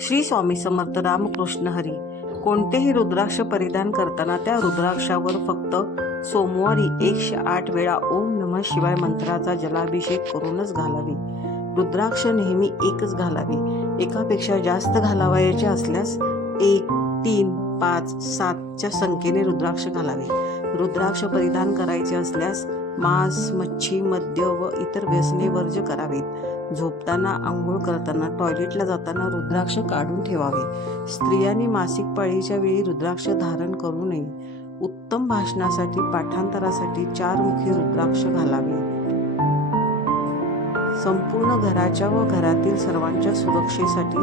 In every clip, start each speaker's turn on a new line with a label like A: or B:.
A: श्री स्वामी समर्थ रामकृष्ण हरी. कोणतेही रुद्राक्ष परिधान करताना त्या रुद्राक्षावर फक्त सोमवारी एकशे आठ वेळा ओम नमः शिवाय मंत्राचा जलाभिषेक करूनच घालावी. रुद्राक्ष नेहमी एकच घालावी. एकापेक्षा जास्त घालावायचे असल्यास एक तीन पाच सातच्या संख्येने रुद्राक्ष घालावे. रुद्राक्ष परिधान करायचे असल्यास मांस मच्छी मद्य व इतर व्यसने वर्ज करावेत. झोपताना आंघोळ करताना टॉयलेटला जाताना रुद्राक्ष काढून ठेवावे. स्त्रियांनी मासिक पाळीच्या वेळी रुद्राक्ष धारण करू नये. उत्तम भाषणासाठी पाठांतरासाठी चारमुखी रुद्राक्ष घालावे. संपूर्ण घराच्या व घरातील सर्वांच्या सुरक्षेसाठी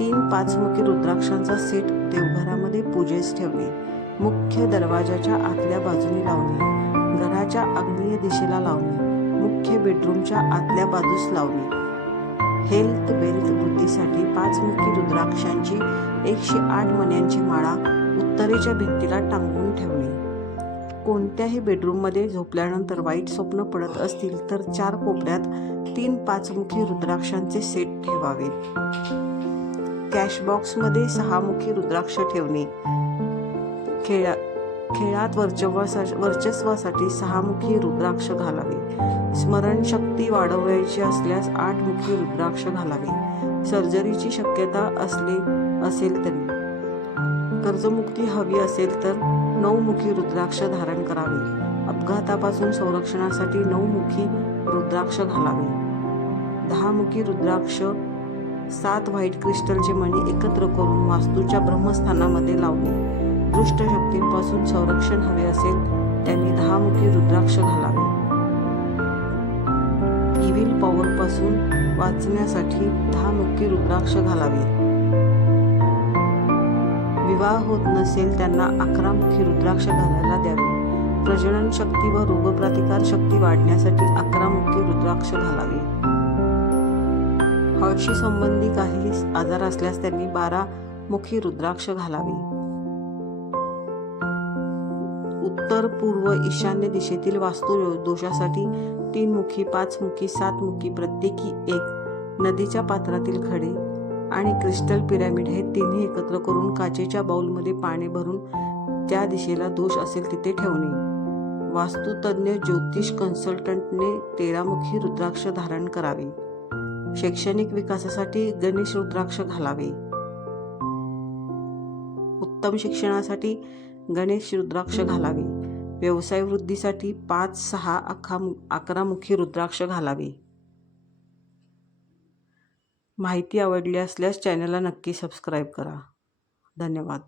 A: तीन पाचमुखी रुद्राक्षांचा सेट देवघरामध्ये पूजेस ठेवणे. मुख्य दरवाजाच्या आतल्या बाजूने लावणे. घराच्या आग्नेय दिशेला लावणे. मुख्य बेडरूमच्या आतल्या बाजूस लावणे हेल्थ वेल्थ वृद्धीसाठी पाचमुखी रुद्राक्षांची एकशे आठ मण्यांची माळा उत्तरेच्या भिंतीला टांगून ठेवणे कोणत्याही बेडरूममध्ये झोपल्यानंतर वाईट स्वप्न पडत असतील तर चार कोपऱ्यात तीन पाचमुखी रुद्राक्षांचे सेट ठेवावेत कॅश बॉक्समध्ये सहामुखी रुद्राक्ष ठेवणे. खेळा खेळात वर्चवासा वर्चस्वासाठी सहामुखी रुद्राक्ष घालावे. स्मरणशक्ती वाढवायची असल्यास आठमुखी रुद्राक्ष घालावे. सर्जरीची शक्यता असले असेल तरी. कर्जमुक्ती हवी असेल तर नऊमुखी रुद्राक्ष धारण करावे. अपघातापासून संरक्षणासाठी नऊमुखी रुद्राक्ष घालावे. दहामुखी रुद्राक्ष सात व्हाईट क्रिस्टलचे मणी एकत्र करून वास्तूच्या ब्रह्मस्थानामध्ये लावणे. दुष्ट शक्तींपासून संरक्षण हवे असेल त्यांनी दहामुखी रुद्राक्ष घालावे. इव्हिल पॉवरपासून वाचण्यासाठी दहामुखी रुद्राक्ष घालावे. विवाह होत नसेल त्यांना अकरामुखी रुद्राक्ष घालायला द्यावे. प्रजनन शक्ती व रोगप्रतिकार शक्ती वाढण्यासाठी अकरामुखी रुद्राक्ष घालावे. हळशी संबंधी काही आजार असल्यास त्यांनी बारा मुखी रुद्राक्ष घालावे. उत्तर पूर्व ईशान्य दिशेतील वास्तू दोषासाठी तीन मुखी पाच मुखी सात मुखी प्रत्येकी एक नदीच्या पात्रातील खडे आणि क्रिस्टल पिरॅमिड हे तिन्ही एकत्र करून काचेच्या बाउलमध्ये पाणी भरून त्या दिशेला दोष असेल तिथे ठेवणे. वास्तुतज्ञ ज्योतिष कन्सल्टंटने तेरामुखी रुद्राक्ष धारण करावे. शैक्षणिक विकासासाठी गणेश रुद्राक्ष घालावे. उत्तम शिक्षणासाठी गणेश रुद्राक्ष घालावे. व्यवसाय वृद्धीसाठी पाच सहा अखा अकरामुखी रुद्राक्ष घालावे. माहिती आवडली असल्यास चॅनलला नक्की सबस्क्राईब करा. धन्यवाद.